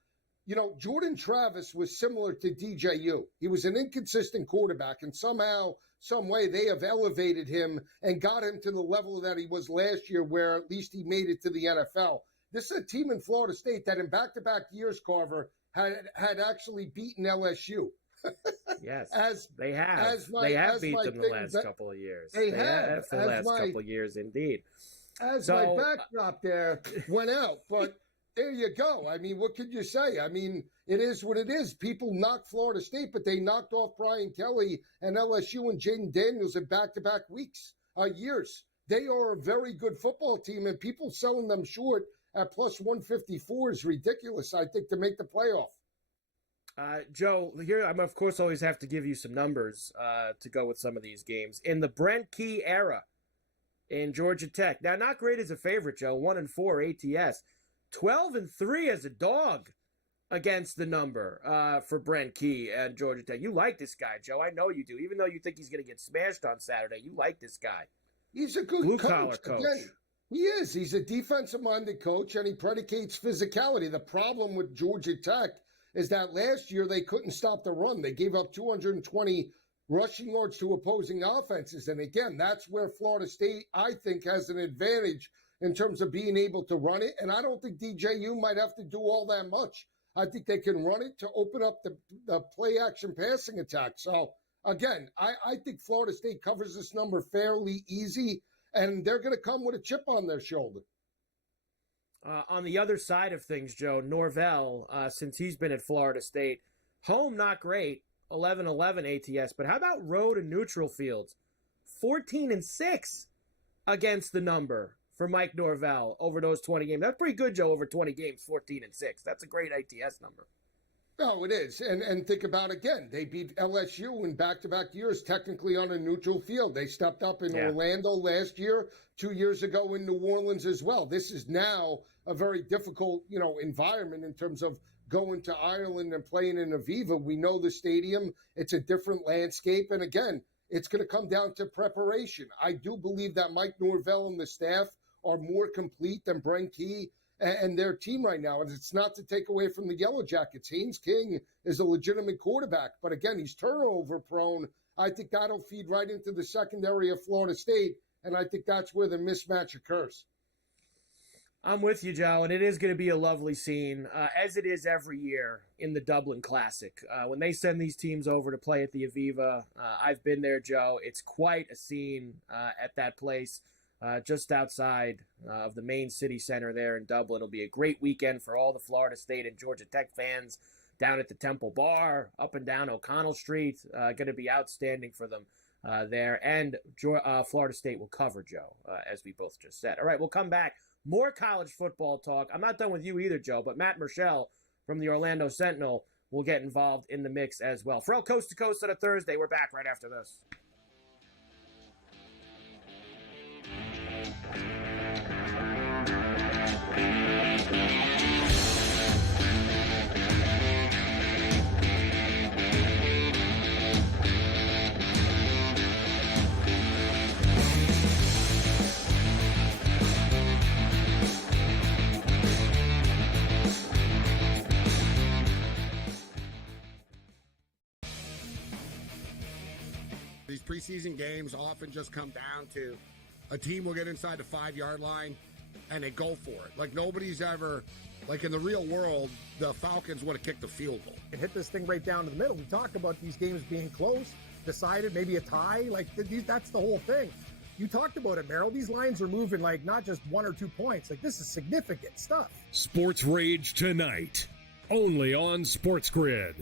Jordan Travis was similar to DJU. He was an inconsistent quarterback, and somehow, some way, they have elevated him and got him to the level that he was last year, where at least he made it to the NFL. This is a team in Florida State that in back-to-back years, Carver, had actually beaten LSU. Yes, they have. They have beat them the last couple of years. They have for the last couple of years, indeed. My backdrop there went out, but there you go. I mean, what could you say? I mean, it is what it is. People knocked Florida State, but they knocked off Brian Kelly and LSU and Jaden Daniels in back-to-back years. They are a very good football team, and people selling them short at plus 154 is ridiculous, I think, to make the playoff. Joe, here I'm, of course, always have to give you some numbers to go with some of these games. In the Brent Key era in Georgia Tech, now not great as a favorite, Joe, 1-4 ATS, 12-3 as a dog against the number for Brent Key and Georgia Tech. You like this guy, Joe. I know you do. Even though you think he's going to get smashed on Saturday, you like this guy. He's a good blue-collar coach. Again, he is. He's a defensive-minded coach, and he predicates physicality. The problem with Georgia Tech is that last year they couldn't stop the run. They gave up 220 rushing yards to opposing offenses. And again, that's where Florida State, I think, has an advantage in terms of being able to run it. And I don't think DJU might have to do all that much. I think they can run it to open up the play-action passing attack. So, again, I think Florida State covers this number fairly easy, and they're going to come with a chip on their shoulder. On the other side of things, Joe, Norvell, since he's been at Florida State, home not great, 11-11 ATS, but how about road and neutral fields? 14-6 against the number for Mike Norvell over those 20 games. That's pretty good, Joe, over 20 games, 14-6. That's a great ATS number. No, it is. And think about, again, they beat LSU in back-to-back years, technically on a neutral field. They stepped up in Orlando last year, 2 years ago in New Orleans as well. This is now a very difficult, environment in terms of going to Ireland and playing in Aviva. We know the stadium. It's a different landscape. And again, it's going to come down to preparation. I do believe that Mike Norvell and the staff are more complete than Brent Key and their team right now. And it's not to take away from the Yellow Jackets. Haynes King is a legitimate quarterback. But again, he's turnover prone. I think that'll feed right into the secondary of Florida State. And I think that's where the mismatch occurs. I'm with you, Joe, and it is going to be a lovely scene, as it is every year in the Dublin Classic. When they send these teams over to play at the Aviva, I've been there, Joe. It's quite a scene at that place just outside of the main city center there in Dublin. It'll be a great weekend for all the Florida State and Georgia Tech fans down at the Temple Bar, up and down O'Connell Street. Going to be outstanding for them there. And Florida State will cover, Joe, as we both just said. All right, we'll come back. More college football talk. I'm not done with you either, Joe, but Matt Murschel from the Orlando Sentinel will get involved in the mix as well. Ferrall Coast to Coast on a Thursday. We're back right after this. These preseason games often just come down to a team will get inside the 5-yard line and they go for it. Like nobody's ever Like in the real world, the Falcons would have kicked the field goal. And hit this thing right down to the middle. We talk about these games being close, decided, maybe a tie. Like, that's the whole thing. You talked about it, Merrill. These lines are moving like not just 1 or 2 points. Like, this is significant stuff. Sports Rage tonight, only on SportsGrid.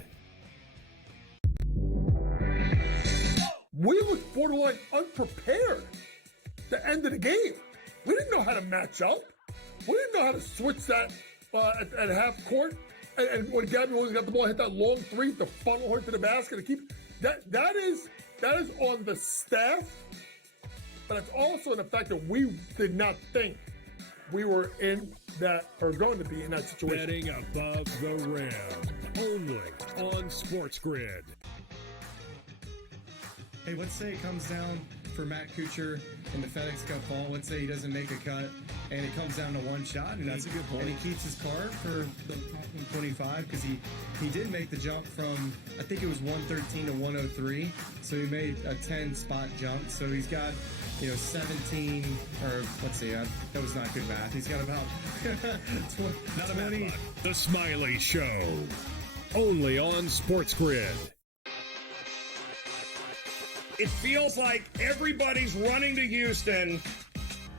We looked borderline unprepared at the end of the game. We didn't know how to match up. We didn't know how to switch that at half court. And when Gabby Williams got the ball, hit that long three to funnel her to the basket to keep that is on the staff, but it's also in the fact that we did not think we were in that or going to be in that situation. Betting above the rim, only on SportsGrid. Hey, let's say it comes down for Matt Kuchar in the FedEx Cup ball. Let's say he doesn't make a cut, and it comes down to one shot. And that's a good point. And he keeps his card for the top 25 because he did make the jump from, I think it was 113 to 103. So he made a 10-spot jump. So he's got, 17, or let's see, that was not good math. He's got about 20. The Smiley Show, only on SportsGrid. It feels like everybody's running to Houston,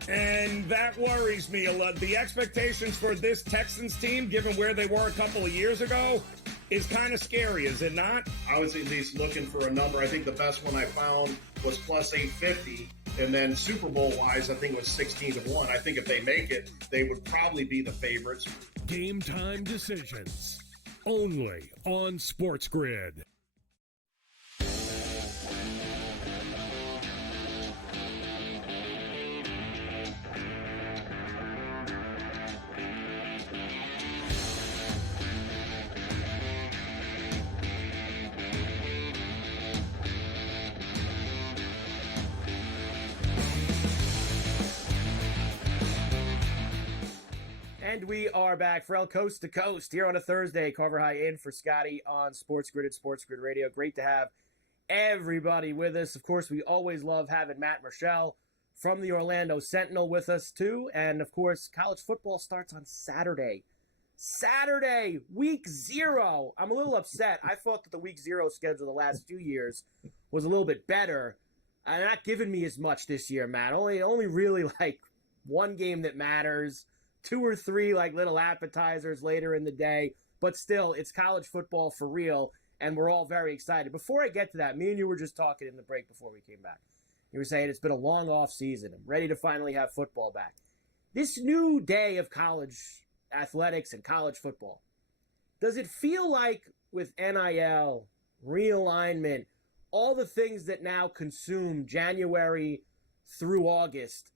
and that worries me a lot. The expectations for this Texans team, given where they were a couple of years ago, is kind of scary, is it not? I was at least looking for a number. I think the best one I found was plus 850. And then Super Bowl-wise, I think it was 16-1. I think if they make it, they would probably be the favorites. Game time decisions, only on SportsGrid. And we are back. Ferrall Coast to Coast here on a Thursday. Carver High in for Scotty on SportsGrid at SportsGrid Radio. Great to have everybody with us. Of course, we always love having Matt Marshall from the Orlando Sentinel with us, too. And, of course, college football starts on Saturday. Saturday, week 0. I'm a little upset. I thought that the week 0 schedule the last few years was a little bit better. And not giving me as much this year, Matt. Only really like one game that matters. 2 or 3 like little appetizers later in the day, but still, it's college football for real, and we're all very excited. Before I get to that, me and you were just talking in the break before we came back. You were saying it's been a long off season. I'm ready to finally have football back. This new day of college athletics and college football, does it feel like with NIL, realignment, all the things that now consume January through August,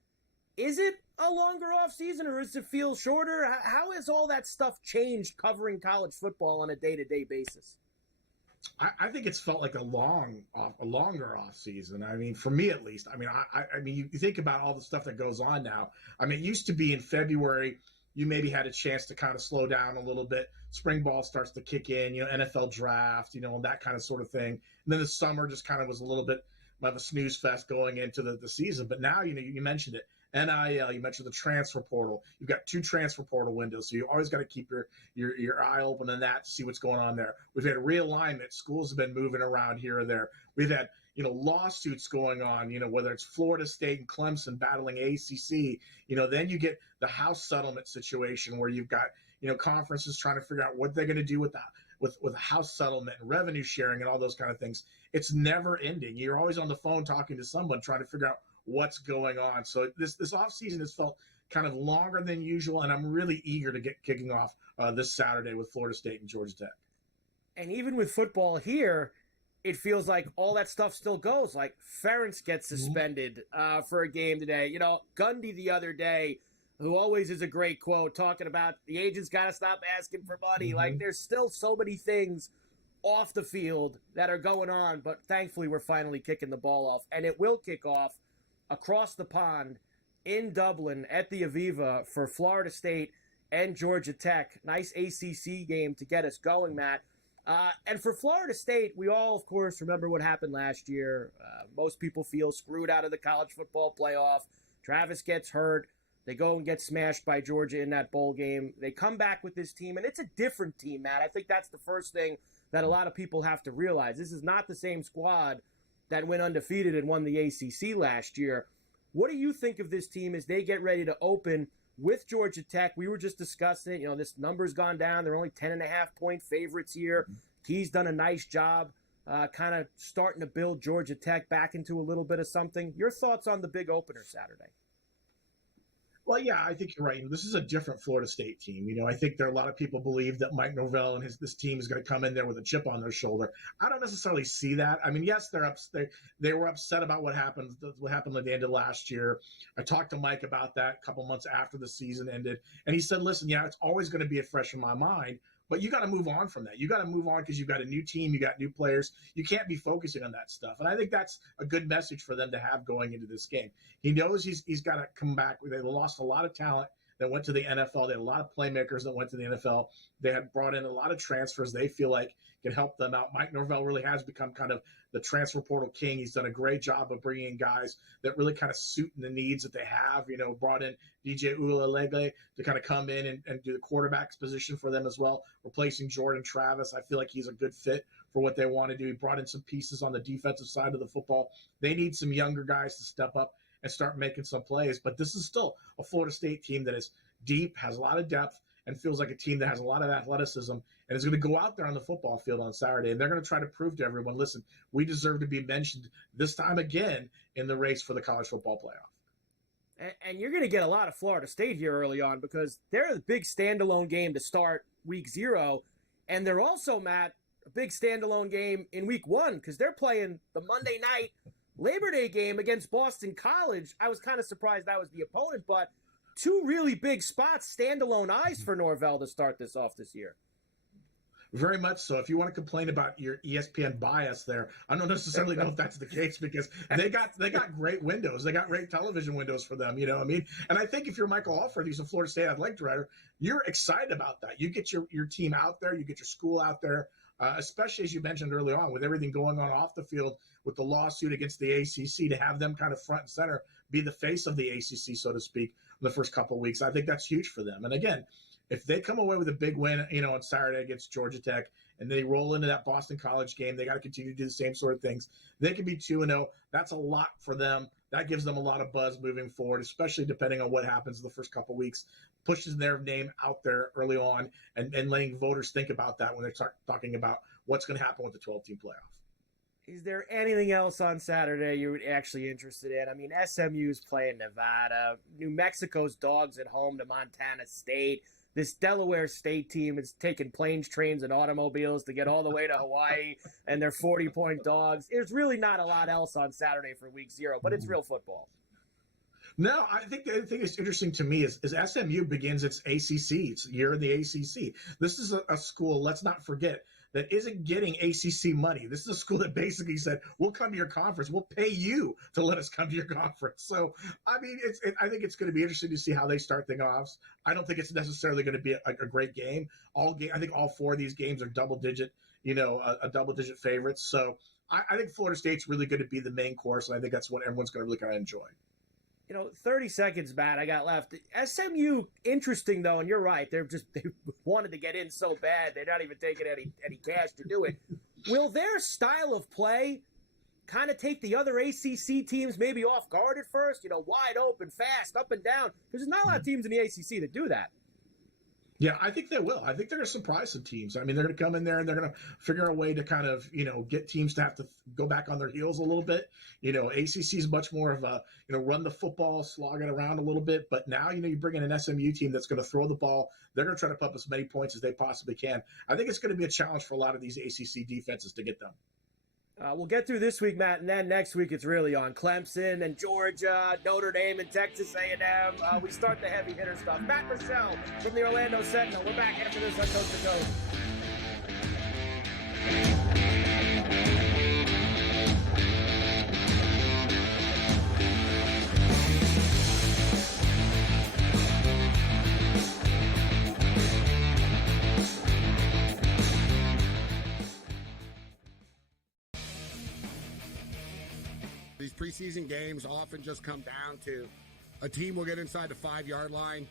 is it a longer off season or does it feel shorter? How has all that stuff changed covering college football on a day-to-day basis? I think it's felt like a longer off season. I mean, for me at least. I mean, you think about all the stuff that goes on now. I mean, it used to be in February, you maybe had a chance to kind of slow down a little bit. Spring ball starts to kick in, NFL draft, that kind of sort of thing. And then the summer just kind of was a little bit of a snooze fest going into the season. But now, you mentioned it. NIL, you mentioned the transfer portal. You've got 2 transfer portal windows, so you always got to keep your eye open on that to see what's going on there. We've had realignment. Schools have been moving around here or there. We've had lawsuits going on, whether it's Florida State and Clemson battling ACC. Then you get the House settlement situation where you've got conferences trying to figure out what they're going to do with that, with a House settlement and revenue sharing and all those kind of things. It's never ending. You're always on the phone talking to someone trying to figure out what's going on. So this offseason has felt kind of longer than usual, and I'm really eager to get kicking off this Saturday with Florida State and Georgia Tech. And even with football here, it feels like all that stuff still goes. Like Ferentz gets suspended for a game today. Gundy the other day, who always is a great quote, talking about the agents got to stop asking for money. Like there's still so many things off the field that are going on, but thankfully we're finally kicking the ball off, and it will kick off across the pond in Dublin at the Aviva for Florida State and Georgia Tech. Nice ACC game to get us going, Matt. And for Florida State, we all, of course, remember what happened last year. Most people feel screwed out of the college football playoff. Travis gets hurt. They go and get smashed by Georgia in that bowl game. They come back with this team, and it's a different team, Matt. I think that's the first thing that a lot of people have to realize. This is not the same squad that went undefeated and won the ACC last year. What do you think of this team as they get ready to open with Georgia Tech? We were just discussing it. This number's gone down. They're only 10.5-point favorites here. Key's done a nice job kind of starting to build Georgia Tech back into a little bit of something. Your thoughts on the big opener Saturday? Well, yeah, I think you're right. This is a different Florida State team. I think there are a lot of people believe that Mike Norvell and this team is going to come in there with a chip on their shoulder. I don't necessarily see that. I mean, yes, they were upset about what happened at the end of last year. I talked to Mike about that a couple months after the season ended, and he said, "Listen, yeah, it's always going to be fresh in my mind." But you got to move on from that. You got to move on because you've got a new team, you got new players. You can't be focusing on that stuff. And I think that's a good message for them to have going into this game. He knows he's got to come back. They lost a lot of talent that went to the NFL. They had a lot of playmakers that went to the NFL. They had brought in a lot of transfers they feel like can help them out. Mike Norvell really has become kind of the transfer portal king. He's done a great job of bringing in guys that really kind of suit the needs that they have. Brought in DJ Uiagalelei to kind of come in and do the quarterback's position for them as well, replacing Jordan Travis. I feel like he's a good fit for what they want to do. He brought in some pieces on the defensive side of the football. They need some younger guys to step up and start making some plays. But this is still a Florida State team that is deep, has a lot of depth, and feels like a team that has a lot of athleticism and is going to go out there on the football field on Saturday. And they're going to try to prove to everyone, listen, we deserve to be mentioned this time again in the race for the college football playoff. And you're going to get a lot of Florida State here early on because they're a big standalone game to start week 0. And they're also, Matt, a big standalone game in week 1 because they're playing the Monday night Labor Day game against Boston College. I was kind of surprised that was the opponent, but 2 really big spots, standalone eyes for Norvell to start this off this year. Very much so. If you want to complain about your ESPN bias there, I don't necessarily know if that's the case because they got great windows. They got great television windows for them. You know what I mean? And I think if you're Michael Alford, he's a Florida State athletic director, you're excited about that. You get your team out there. You get your school out there, especially as you mentioned early on with everything going on off the field with the lawsuit against the ACC, to have them kind of front and center, be the face of the ACC, so to speak, in the first couple of weeks. I think that's huge for them. And again, if they come away with a big win, on Saturday against Georgia Tech, and they roll into that Boston College game, they got to continue to do the same sort of things. They can be 2-0. That's a lot for them. That gives them a lot of buzz moving forward, especially depending on what happens the first couple of weeks. Pushes their name out there early on and letting voters think about that when they start talking about what's going to happen with the 12-team playoff. Is there anything else on Saturday you're actually interested in? I mean, SMU's playing Nevada. New Mexico's dogs at home to Montana State. This Delaware State team is taking planes, trains, and automobiles to get all the way to Hawaii, and they're 40-point dogs. There's really not a lot else on Saturday for week 0, but it's real football. No, I think the other thing that's interesting to me is SMU begins its ACC. It's year in the ACC. This is a school, let's not forget, that isn't getting ACC money. This is a school that basically said, we'll come to your conference. We'll pay you to let us come to your conference. So, I mean, I think it's going to be interesting to see how they start things off. I don't think it's necessarily going to be a great game. I think all 4 of these games are double-digit, a double-digit favorites. So I think Florida State's really going to be the main course, and I think that's what everyone's going to really kind of enjoy. 30 seconds, Matt, I got left. SMU, interesting, though, and you're right. They wanted to get in so bad, they're not even taking any cash to do it. Will their style of play kind of take the other ACC teams maybe off guard at first? Wide open, fast, up and down? Because there's not a lot of teams in the ACC that do that. Yeah, I think they will. I think they're going to surprise some teams. I mean, they're going to come in there and they're going to figure out a way to kind of, get teams to have to go back on their heels a little bit. ACC is much more of a, run the football, slog it around a little bit. But now, you bring in an SMU team that's going to throw the ball. They're going to try to put up as many points as they possibly can. I think it's going to be a challenge for a lot of these ACC defenses to get them. We'll get through this week, Matt, and then next week it's really on Clemson and Georgia, Notre Dame and Texas A&M. We start the heavy hitter stuff. Matt Rochelle from the Orlando Sentinel. We're back after this on Coast to Coast. These preseason games often just come down to a team will get inside the 5-yard line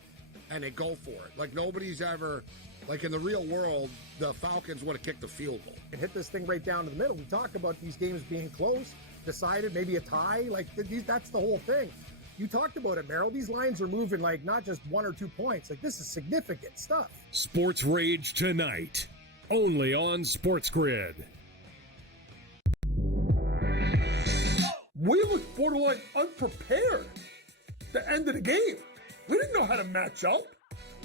and they go for it. Like nobody's ever, like in the real world, the Falcons would have kicked the field goal. And hit this thing right down to the middle. We talk about these games being close, decided, maybe a tie. Like that's the whole thing. You talked about it, Merrill. These lines are moving like not just 1 or 2 points. Like this is significant stuff. Sports Rage tonight, only on SportsGrid. We looked borderline unprepared the end of the game. We didn't know how to match up.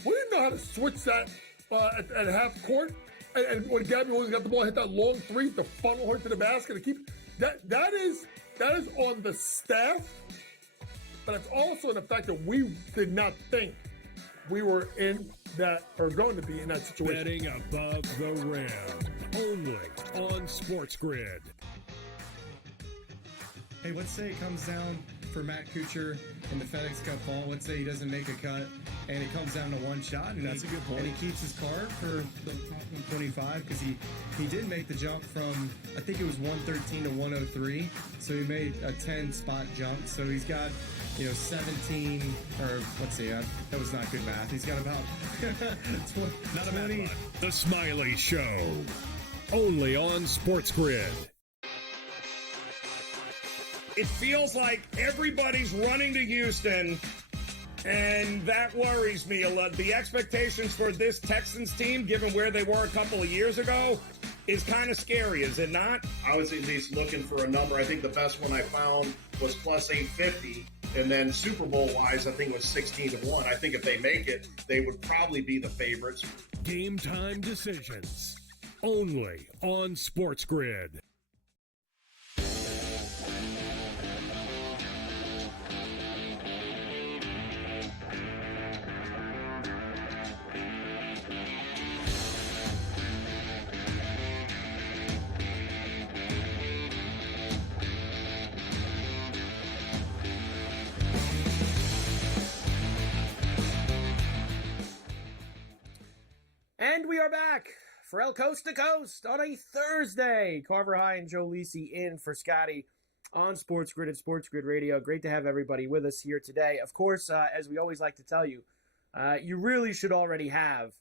We didn't know how to switch that at half court. And when Gabby Williams got the ball, hit that long three to funnel her to the basket and keep that is on the staff. But it's also the fact that we did not think we were in that or going to be in that situation. Betting above the rim, only on SportsGrid. Hey, let's say it comes down for Matt Kuchar in the FedEx Cup fall. Let's say he doesn't make a cut, and it comes down to one shot. And that's a good point. And he keeps his car for the top 125 because he did make the jump from, I think it was 113 to 103. So he made a 10-spot jump. So he's got, 17, or let's see, that was not good math. He's got about 20. The Smiley Show, only on SportsGrid. It feels like everybody's running to Houston, and that worries me a lot. The expectations for this Texans team, given where they were a couple of years ago, is kind of scary, is it not? I was at least looking for a number. I think the best one I found was plus 850. And then Super Bowl-wise, I think it was 16-1. I think if they make it, they would probably be the favorites. Game time decisions, only on SportsGrid. And we are back. Ferrall Coast to Coast on a Thursday. Carver High and Joe Lisi in for Scotty on SportsGrid and SportsGrid Radio. Great to have everybody with us here today. Of course, as we always like to tell you, you really should already have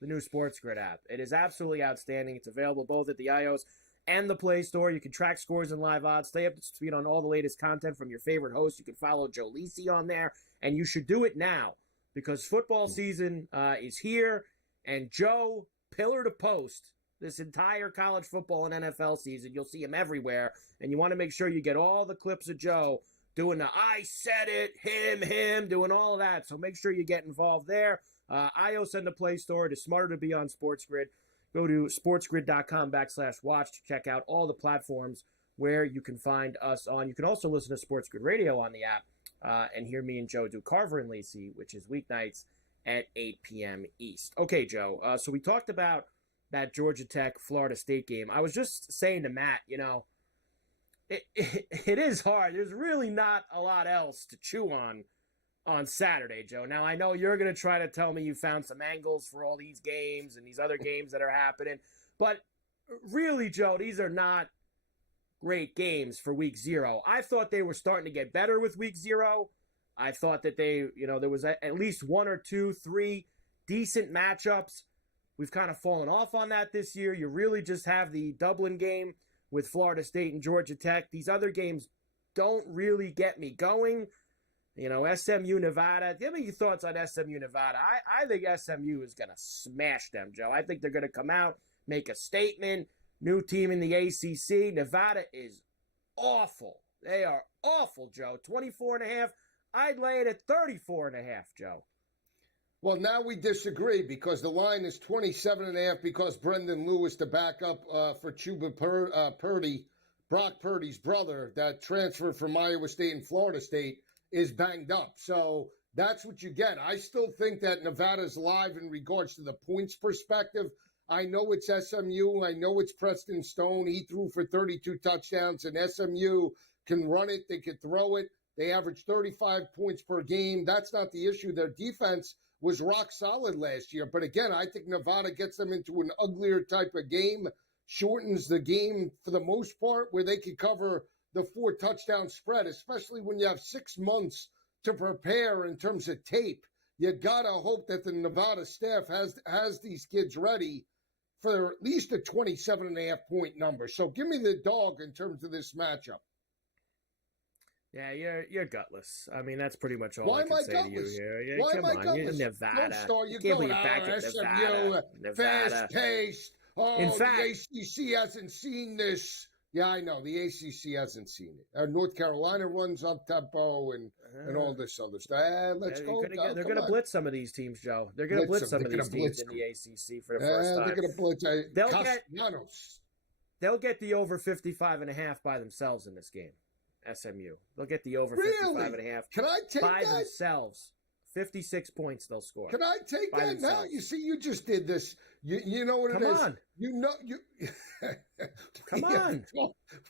the new SportsGrid app. It is absolutely outstanding. It's available both at the iOS and the Play Store. You can track scores and live odds, stay up to speed on all the latest content from your favorite hosts. You can follow Joe Lisi on there, and you should do it now because football season is here. And Joe, pillar to post, this entire college football and NFL season, you'll see him everywhere. And you want to make sure you get all the clips of Joe doing the I said it, him, doing all of that. So make sure you get involved there. iOS and the Play Store. It is smarter to be on SportsGrid. Go to sportsgrid.com/watch to check out all the platforms where you can find us on. You can also listen to SportsGrid Radio on the app and hear me and Joe do Carver and Lisi, which is weeknights at 8 p.m. East. Okay, Joe, so we talked about that Georgia Tech Florida State game. I was just saying to Matt, it is hard. There's really not a lot else to chew on Saturday, Joe. Now, I know you're going to try to tell me you found some angles for all these games and these other games that are happening, but really, Joe, these are not great games for week 0. I thought they were starting to get better with week 0. I thought that there was at least 1 or 2, 3 decent matchups. We've kind of fallen off on that this year. You really just have the Dublin game with Florida State and Georgia Tech. These other games don't really get me going. SMU, Nevada. Give me your thoughts on SMU, Nevada. I think SMU is going to smash them, Joe. I think they're going to come out, make a statement. New team in the ACC. Nevada is awful. They are awful, Joe. 24.5. I'd lay it at 34.5, Joe. Well, now we disagree because the line is 27.5 because Brendan Lewis, the backup for Chuba Purdy, Brock Purdy's brother that transferred from Iowa State and Florida State, is banged up. So that's what you get. I still think that Nevada's live in regards to the points perspective. I know it's SMU. I know it's Preston Stone. He threw for 32 touchdowns, and SMU can run it. They can throw it. They averaged 35 points per game. That's not the issue. Their defense was rock solid last year. But again, I think Nevada gets them into an uglier type of game, shortens the game for the most part, where they can cover the 4-touchdown spread, especially when you have 6 months to prepare in terms of tape. You got to hope that the Nevada staff has these kids ready for at least a 27.5-point number. So give me the dog in terms of this matchup. Yeah, you're gutless. I mean, that's pretty much all I can say to you here. Yeah, Why come am I on, gutless? you're Nevada. You can't going believe back at SMU, Nevada. fast-paced. Oh, In fact, the ACC hasn't seen this. Yeah, I know. The ACC hasn't seen it. North Carolina runs up-tempo and all this other stuff. Let's go. They're going to blitz some of these teams, Joe. They're going to blitz some of these teams in the ACC for the first time. They're going to blitz. They'll get the over 55.5 by themselves in this game. SMU. They'll get the over 55.5 Can I take by that? themselves. 56 points they'll score. Can I take that themselves. now? You see, you just did this. You know what it is? Come on. You know you. Come on.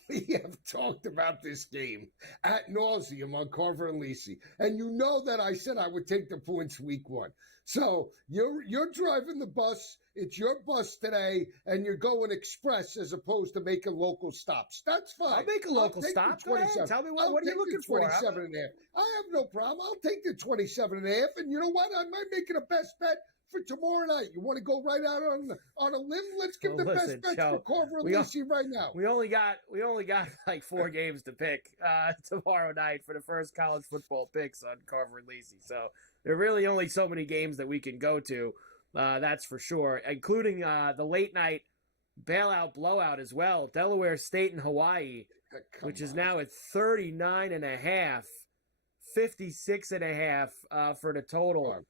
We have talked about this game ad nauseum on Carver and Lisi, and you know that I said I would take the points week 1. So you're driving the bus. It's your bus today, and you're going express as opposed to making local stops. That's fine. I'll make a local stop. Go ahead. Tell me what are you looking for? 27.5. I have no problem. I'll take the 27.5, and you know what? I might make it a best bet for tomorrow night. You want to go right out on a limb? Let's give the best bet for Carver and Lisi right now. We only got like 4 games to pick tomorrow night for the first college football picks on Carver and Lisi. So there are really only so many games that we can go to. That's for sure, including the late night bailout blowout as well. Delaware State and Hawaii, which is now at 39.5, 56.5 for the total.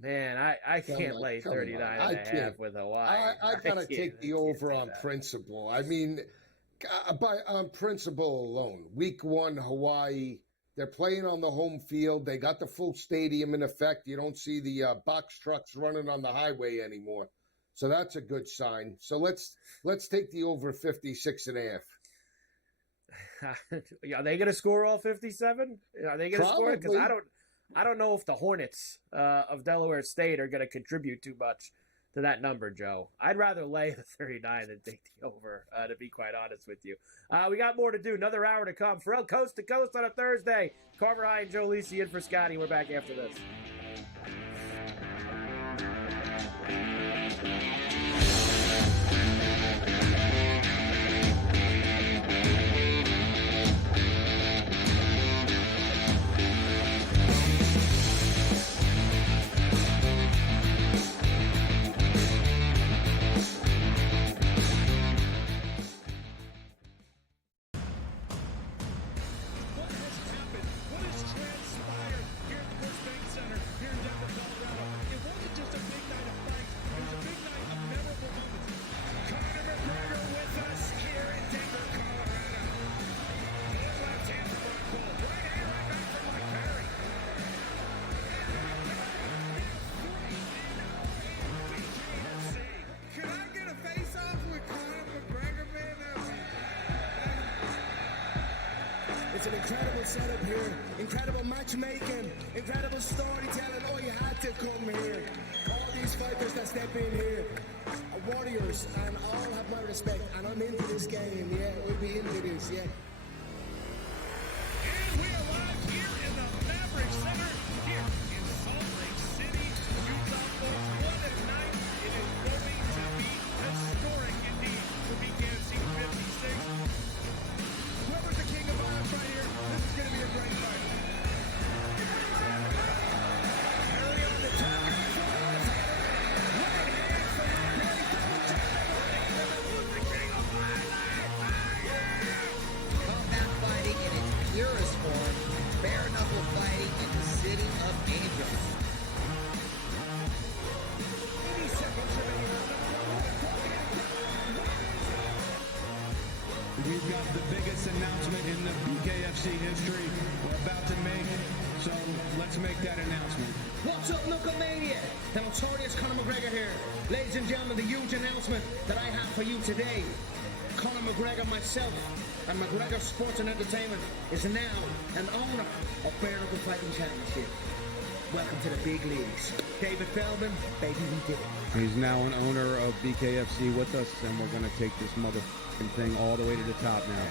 Man, I can't lay 39.5 with Hawaii. I gotta take the over on principle. I mean, on principle alone. Week 1, Hawaii. They're playing on the home field. They got the full stadium in effect. You don't see the box trucks running on the highway anymore. So that's a good sign. So let's take the over 56.5. Are they going to score all 57? Are they going to score it? Because I don't know if the Hornets of Delaware State are going to contribute too much to that number, Joe. I'd rather lay the 39 than take the over, to be quite honest with you. We got more to do. Another hour to come. Ferrall Coast to Coast on a Thursday. Carver High and Joe Lisi in for Scotty. We're back after this. It's an incredible setup here, incredible matchmaking, incredible storytelling. Oh, you had to come here. All these fighters that step in here are warriors, and all have my respect. And I'm into this game, yeah. We'll be into this, yeah. And we are live here in the Maverick Center, here in Salt Lake City, Utah. Folks, what a night. It is going to be historic indeed for BKFC 56. Whoever's the king of violence right here, this is going to be a great fight. Early on the top. Combat fighting in its purest form, bare knuckle fighting in the city of angels. 80 seconds remaining. We've got the biggest announcement in the BKFC history we're about to make, so let's make that announcement. What's up, Knucklemania? The notorious Conor McGregor here. Ladies and gentlemen, the huge announcement that I have for you today. Conor McGregor, myself, and McGregor Sports and Entertainment is now an owner of Bare Knuckle Fighting Championship. Welcome to the big leagues. David Feldman, baby, we did it. He's now an owner of BKFC with us, and we're going to take this motherfucking thing all the way to the top now.